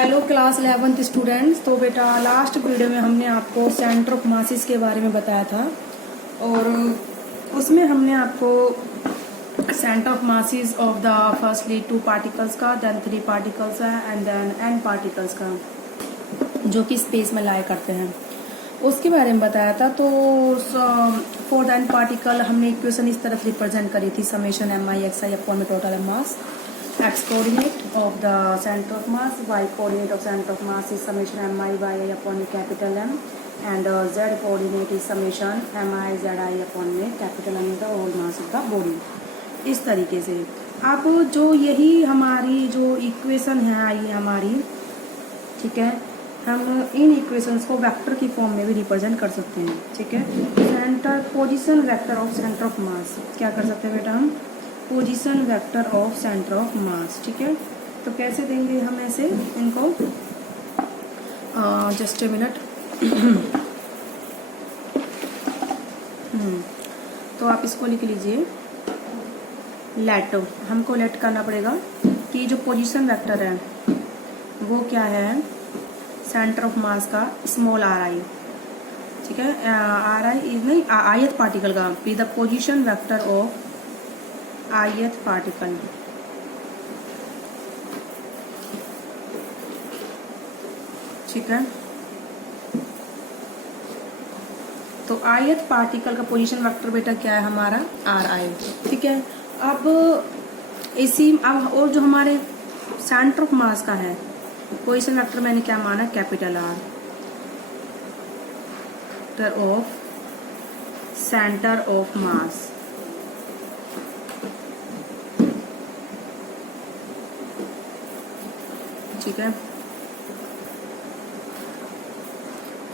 Hello class 11th students. तो बेटा last video में हमने आपको सेंटर ऑफ मासेस के बारे में बताया था और उसमें हमने आपको centre of masses of the firstly 2 particles का, देन 3 पार्टिकल्स है एंड देन n पार्टिकल्स का जो कि स्पेस में लाया करते हैं उसके बारे में बताया था। तो फॉर द n पार्टिकल हमने इक्वेशन इस तरह से रिप्रेजेंट करी थी, summation mi(xi) upon total mass, x coordinate of the center of mass, y coordinate of center of mass is summation mi(yi) upon capital M, and z coordinate is summation mi(zi) upon capital M the whole mass of the body। इस तरीके से अब जो यही हमारी जो equation है आई हमारी, ठीक है, हम इन इक्वेशंस को वेक्टर की फॉर्म में भी रिप्रेजेंट कर सकते हैं। ठीक है, centre position vector of centre of mass क्या कर सकते हैं बेटा, हम position vector of centre of mass. ठीक है, तो कैसे देंगे हम ऐसे इनको, जस्ट ए मिनट। तो आप इसको लिख लीजिए, लेट, हमको लेट करना पड़ेगा कि जो पोजीशन वेक्टर है वो क्या है, सेंटर ऑफ मास का स्मॉल आर आई। ठीक है, आर आई इज नहीं ith पार्टिकल का be the position vector of ith particle. ठीक है, तो ith पार्टिकल का पोजीशन वेक्टर बेटा क्या है हमारा आर आई। ठीक है, अब इसी अब और जो हमारे सेंटर ऑफ मास का है पोजीशन वेक्टर मैंने क्या माना, capital R, of centre of mass. ठीक है,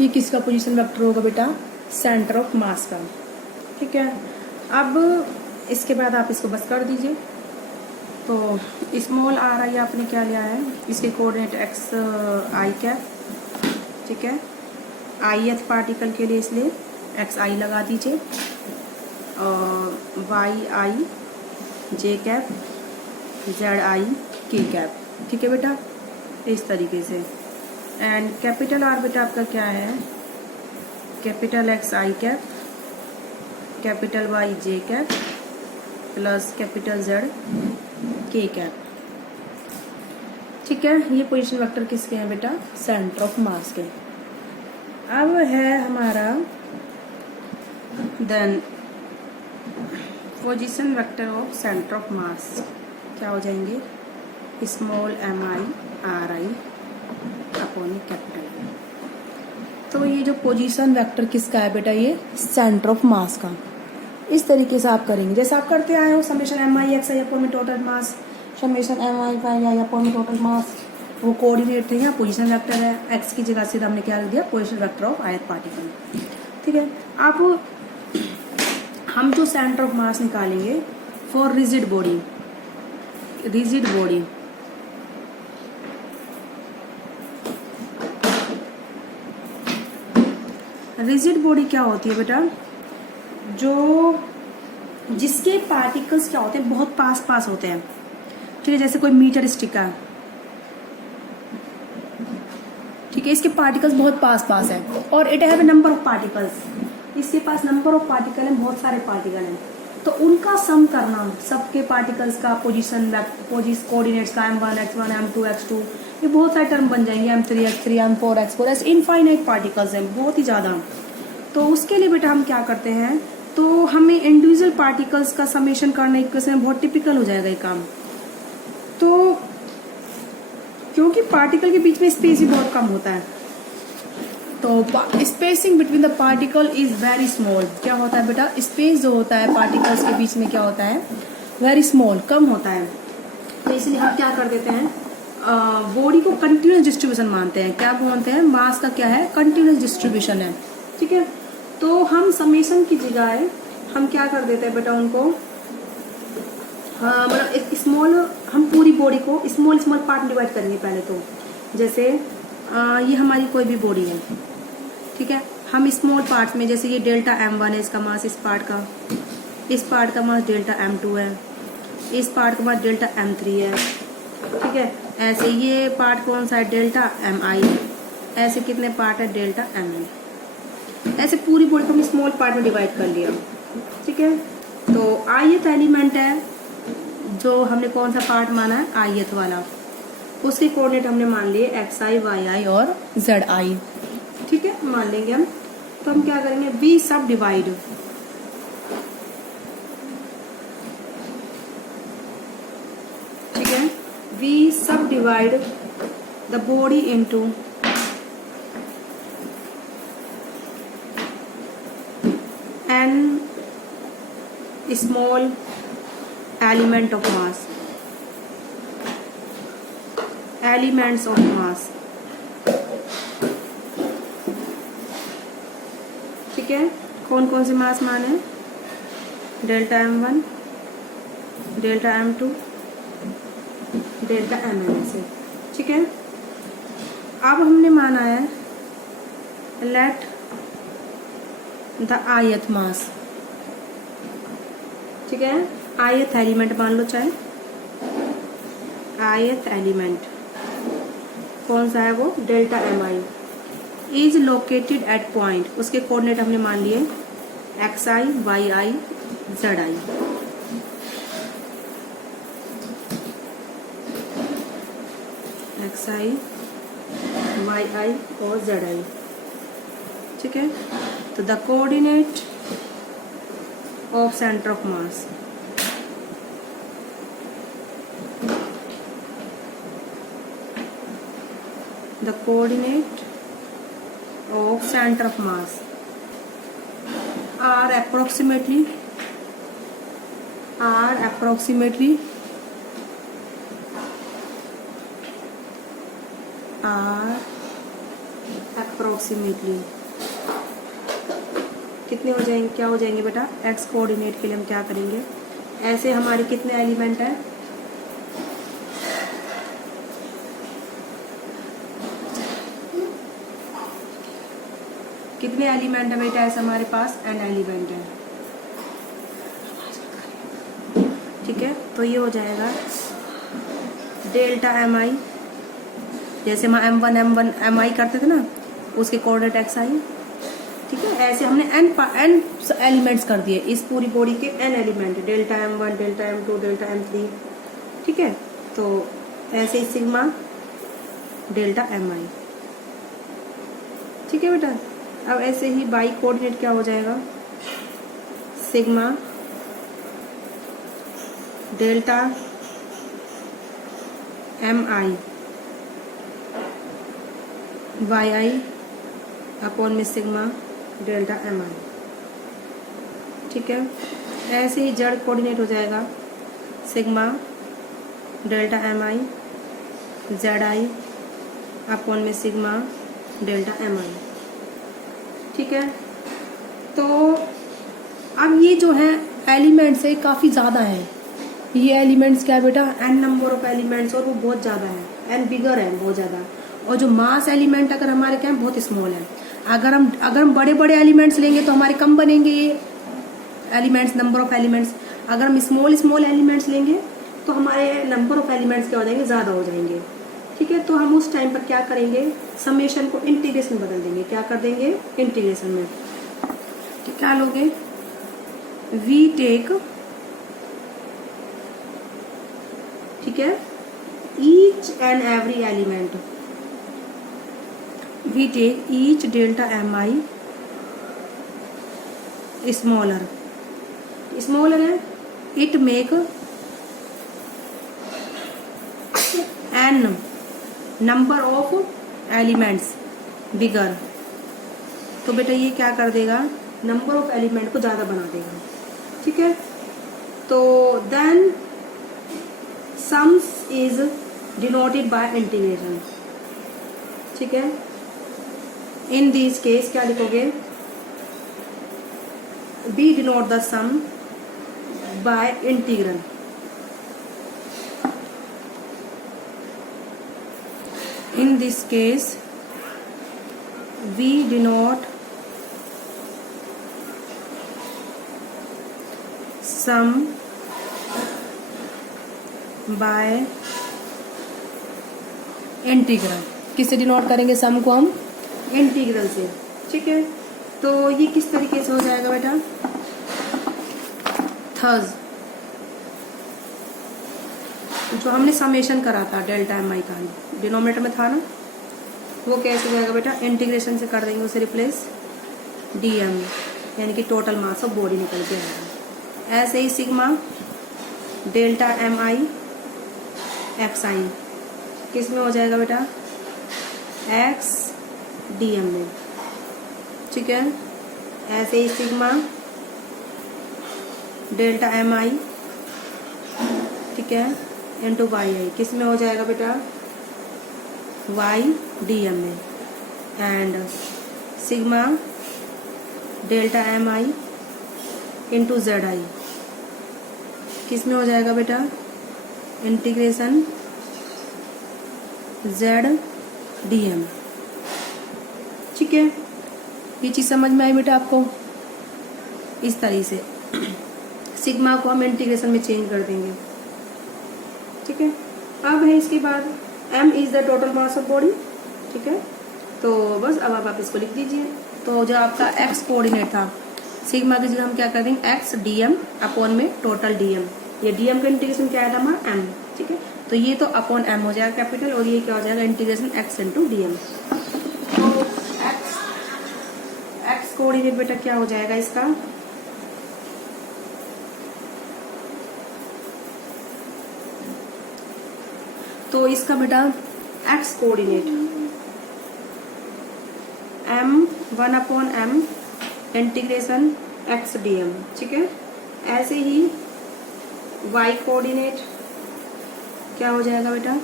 ये किसका पोजीशन वेक्टर होगा बेटा, सेंटर ऑफ मास का। ठीक है, अब इसके बाद आप इसको बस कर दीजिए। तो स्मॉल आर आई आपने क्या लिया है, इसके कोऑर्डिनेट एक्स आई कैप। ठीक है, ith पार्टिकल के लिए इसलिए एक्स आई लगा दीजिए और Y I J cap, Z I K cap. ठीक है बेटा, इस तरीके से। एंड कैपिटल आर बेटा आपका क्या है, कैपिटल एक्स आई कैप, कैपिटल वाई जे कैप प्लस कैपिटल जेड के कैप। ठीक है, ये पोजीशन वेक्टर किसके हैं बेटा, सेंटर ऑफ मास के। अब है हमारा then position vector of centre of mass, क्या हो जाएंगे, small M I R I upon capital. तो ये जो पोजीशन वेक्टर किसका है बेटा, ये सेंटर ऑफ मास का। इस तरीके से आप करेंगे जैसे आप करते आए हो, summation mi(xi) upon total mass, summation mi(yi) upon total mass, वो कोऑर्डिनेट थे, यहाँ पोजीशन वेक्टर है, एक्स की जगह से हमने क्या लिख दिया, position vector of ith particle. ठीक है, अब हम जो सेंटर ऑफ मास निकालेंगे for rigid body, rigid body rigid body क्या होती है बेटा, जो जिसके पार्टिकल्स क्या होते हैं, बहुत पास पास होते हैं। ठीक है, जैसे कोई मीटर स्टिक है, ठीक है, इसके पार्टिकल्स बहुत पास पास है और it have a number of particles, इसके पास नंबर ऑफ पार्टिकल हैं, बहुत सारे पार्टिकल हैं। तो उनका सम करना, सबके पार्टिकल्स का पोजीशन कोऑर्डिनेट्स का m1 x1 m2 x2, ये बहुत सारे टर्म बन जाएंगे, m3 x3 m4 x4, ऐसे इनफाइनाइट पार्टिकल्स हैं, बहुत ही ज़्यादा। तो उसके लिए बेटा हम क्या करते हैं, तो हमें इंडिविजुअल पार्टिकल्स का समेशन करना इक्वेशन में बहुत टिपिकल हो जाएगा ये काम। तो क्योंकि पार्टिकल के बीच में स्पेस ही बहुत कम होता है, तो spacing between the particle is very small. क्या होता है बेटा, स्पेस जो होता है पार्टिकल्स के बीच में क्या होता है, वेरी स्मॉल, कम होता है। तो इसलिए हम क्या कर देते हैं, बॉडी को कंटिन्यूस डिस्ट्रीब्यूशन मानते हैं। क्या मानते हैं, मास का क्या है, कंटिन्यूस डिस्ट्रीब्यूशन है। ठीक है, तो हम समेशन की जगह हम क्या कर देते हैं बेटा, उनको मतलब स्मॉल, हम पूरी बॉडी को स्मॉल स्मॉल पार्ट में डिवाइड करेंगे पहले। तो जैसे ये हमारी कोई भी बॉडी है, ठीक है, हम स्मॉल पार्ट्स में, जैसे ये डेल्टा m1 है, इसका मास इस पार्ट का मास डेल्टा m2 है, इस पार्ट का मास डेल्टा m3 है। ठीक है, ऐसे ये पार्ट कौन सा है, डेल्टा एम आई। ऐसे कितने पार्ट है, डेल्टा एम एल। ऐसे पूरी बॉडी को हमने स्मॉल पार्ट में डिवाइड कर लिया, ठीक है। तो ith एलिमेंट है जो हमने कौन सा पार्ट माना है, ith वाला, उसके कोऑर्डिनेट हमने मान लिए एक्स आई, वाई आई और जेड आई, ठीक है, मान लेंगे हम। तो हम क्या करेंगे, वी सब डिवाइड, ठीक है, we subdivide the body into N small element of mass, elements of mass, ठीक है। कौन कौन से मास माने, delta m1, delta m2, delta mn से, ठीक है। अब हमने माना है लेट द ith मास, ठीक है, ith एलिमेंट मान लो, चाहे ith एलिमेंट कौन सा है वो, delta M I, is located at point, उसके कोऑर्डिनेट हमने मान लिए X I, Y I, Z I, X I, Y I और जेड आई, ठीक है। तो the coordinate of centre of mass, the coordinate of center of mass are approximately कितने हो जाएंगे, क्या हो जाएंगे बेटा, एक्स कोऑर्डिनेट के लिए हम क्या करेंगे, ऐसे हमारे कितने एलिमेंट है, कितने एलिमेंट है बेटा, ऐसे हमारे पास n एलिमेंट है, ठीक है। तो ये हो जाएगा डेल्टा एम आई, जैसे हम m1 एम आई करते थे ना, उसके कोऑर्डिनेट एक्स आई, ठीक है। ऐसे हमने n एलिमेंट्स कर दिए, इस पूरी बॉडी के n element, delta m1, delta m2, delta m3, ठीक है। तो ऐसे ही सिग्मा डेल्टा एम आई, ठीक है बेटा। अब ऐसे ही बाई कोऑर्डिनेट क्या हो जाएगा, sigma delta M I Y I upon में सिग्मा डेल्टा एम आई, ठीक है। ऐसे ही जेड कोऑर्डिनेट हो जाएगा, sigma delta M I Z I upon में सिग्मा डेल्टा एम आई, ठीक है। तो अब ये जो है एलिमेंट्स है काफ़ी ज़्यादा है, ये एलिमेंट्स क्या है बेटा, n नंबर ऑफ एलिमेंट्स, और वो बहुत ज़्यादा है, n बिगर है बहुत ज़्यादा। और जो मास एलिमेंट अगर हमारे क्या है, बहुत स्मॉल है। अगर हम बड़े बड़े एलिमेंट्स लेंगे तो हमारे कम बनेंगे ये एलिमेंट्स, नंबर ऑफ एलिमेंट्स। अगर हम स्मॉल एलिमेंट्स लेंगे तो हमारे नंबर ऑफ एलिमेंट्स क्या हो जाएंगे, ज़्यादा हो जाएंगे, ठीक है। तो हम उस टाइम पर क्या करेंगे, समेशन को इंटीग्रेशन बदल देंगे, क्या कर देंगे, इंटीग्रेशन में, ठीक, क्या लोगे, वी टेक, ठीक है, each and every element, we take each delta M I smaller है, it make N number of elements bigger. तो बेटा ये क्या कर देगा, नंबर ऑफ एलिमेंट को ज़्यादा बना देगा, ठीक है। तो then sums is denoted by integration, ठीक है। इन दिस केस क्या लिखोगे, we denote the sum by integral, in this case we denote sum by integral. किससे डिनोट करेंगे सम को हम? इंटीग्रल से। ठीक है, तो ये किस तरीके से हो जाएगा बेटा? थर्स जो हमने समेशन करा था डेल्टा एम आई का डिनोमिनेटर में था ना, वो कैसे हो जाएगा बेटा? इंटीग्रेशन से कर देंगे उसे रिप्लेस डीएम, यानी कि टोटल मास ऑफ बॉडी निकल के आएगा। ऐसे ही सिग्मा डेल्टा एम आई एक्स आई किस में हो जाएगा बेटा? एक्स डीएम में। ठीक है, ऐसे ही सिग्मा डेल्टा एम आई, ठीक है, इंटू वाई आई किस में हो जाएगा बेटा? वाई डीएम में। And sigma delta M I into Z I किस में हो जाएगा बेटा? Integration Z DM. ठीक है, ये चीज समझ में आई बेटा आपको? इस तरीके से सिग्मा को हम इंटीग्रेशन में चेंज कर देंगे। ठीक है, अब है इसके बाद m is the total mass of body. ठीक है, तो बस अब आप इसको लिख दीजिए। तो जो आपका x कोऑर्डिनेट था, सिग्मा की जगह हम क्या कर देंगे? x dm अपॉन में टोटल dm। ये dm का इंटीग्रेशन क्या आया था हमारा? m। ठीक है, तो ये तो अपॉन m हो जाएगा कैपिटल, और ये क्या हो जाएगा? Integration x into dm। तो x कोऑर्डिनेट बेटा क्या हो जाएगा इसका? तो इसका बेटा x coordinate m 1/m integration x dm। ठीक है, ऐसे ही y कोऑर्डिनेट क्या हो जाएगा बेटा?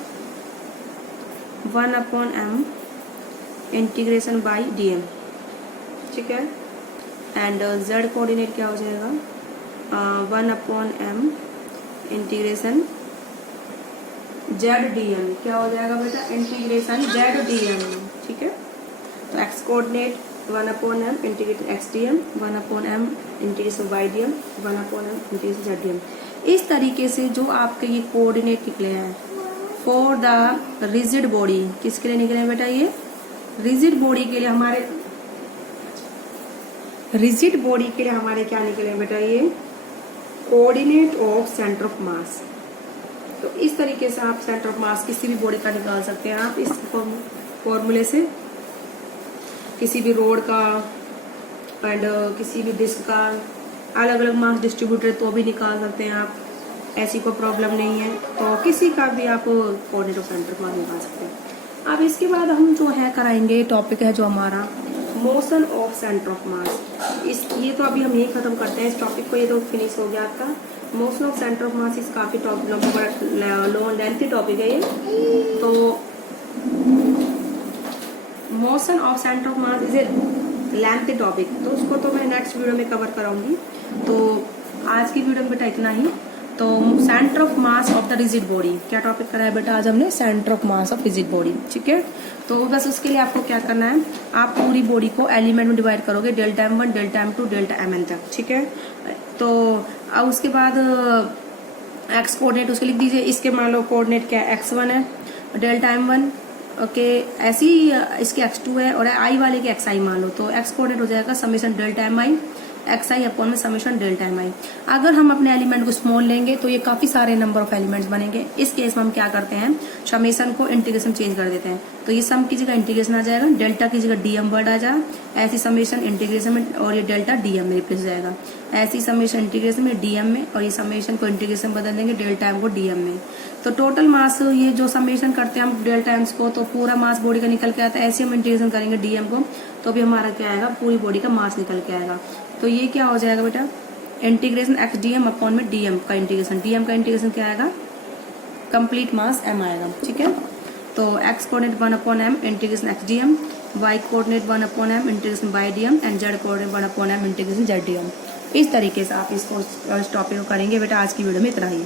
1/m integration y dm। ठीक है, एंड z कोऑर्डिनेट क्या हो जाएगा? 1/m integration Z DM. क्या हो जाएगा बेटा? Integration Z DM. ठीक है, तो x coordinate 1/m integration x dm, 1/m integration y dm, 1/m integration Z dm. इस तरीके से जो आपके ये कोऑर्डिनेट निकले हैं फॉर द रिजिड बॉडी, किसके लिए निकले हैं बेटा? ये रिजिड बॉडी के लिए हमारे, रिजिड बॉडी के लिए हमारे क्या निकले हैं बेटा? ये कोऑर्डिनेट ऑफ सेंटर ऑफ मास। तो इस तरीके से आप सेंटर ऑफ मास किसी भी बॉडी का निकाल सकते हैं आप इस फॉर्मूले से, किसी भी रोड का एंड किसी भी डिस्क का अलग अलग मास डिस्ट्रीब्यूटेड तो भी निकाल सकते हैं आप, ऐसी कोई प्रॉब्लम नहीं है। तो किसी का भी आप कोऑर्डिनेट ऑफ सेंटर ऑफ मास निकाल सकते हैं। अब इसके बाद हम जो है कराएंगे टॉपिक है जो हमारा मोशन ऑफ सेंटर ऑफ मास। ये तो अभी हम यही खत्म करते हैं इस टॉपिक को, ये तो फिनिश हो गया आपका। मोशन ऑफ सेंटर ऑफ मास इस काफी लॉन्ग लेंथी टॉपिक है ये। तो motion of centre of mass is a lengthy topic, तो उसको तो मैं नेक्स्ट वीडियो में कवर कराऊंगी। तो आज की वीडियो में बेटा इतना ही। तो centre of mass of the rigid body, क्या टॉपिक करा है बेटा आज हमने? Centre of mass of rigid body. ठीक है, तो बस उसके लिए आपको क्या करना है? आप पूरी बॉडी को एलिमेंट में डिवाइड करोगे, delta m1 delta m2 delta mn तक। ठीक है, तो अब उसके बाद x कोऑर्डिनेट उसके लिख दीजिए। इसके मान लो कोऑर्डिनेट क्या है? x1 है, डेल्टा m1 ओके, ऐसी इसके x2 है, और i वाले के xi मान लो। तो x कोऑर्डिनेट हो जाएगा summation delta mi xi upon में समेशन डेल्टा mi। अगर हम अपने एलिमेंट को स्मॉल लेंगे तो ये काफी सारे नंबर ऑफ एलिमेंट्स बनेंगे। इस केस में हम क्या करते हैं? समेशन को इंटीग्रेशन चेंज कर देते हैं। तो ये सम की जगह इंटीग्रेशन आ जाएगा, डेल्टा की जगह डीएम वर्ड आ जाए, ऐसी समेशन इंटीग्रेशन में, और ये डेल्टा डीएम में रिप्लेस हो जाएगा। ऐसी समेशन इंटीग्रेशन में डीएम में, और ये समेशन को इंटीग्रेशन बदल देंगे डेल्टा एम को डीएम में। तो टोटल मास ये जो समेशन करते हैं हम डेल्टा एम्स को, तो पूरा मास बॉडी का निकल के आता है। ऐसे हम इंटीग्रेशन करेंगे डीएम को, तो भी हमारा क्या आएगा? पूरी बॉडी का मास निकल के आएगा। तो ये क्या हो जाएगा बेटा? इंटीग्रेशन एक्स डीएम अपॉन में डीएम का इंटीग्रेशन। डीएम का इंटीग्रेशन क्या आएगा? कंप्लीट मास एम आएगा। ठीक है, तो x coordinate 1/m integration x dm, y coordinate 1/m integration y dm, and z coordinate 1/m integration Z dm. इस तरीके से आप इसको टॉपिक को करेंगे बेटा। आज की वीडियो में इतना ही।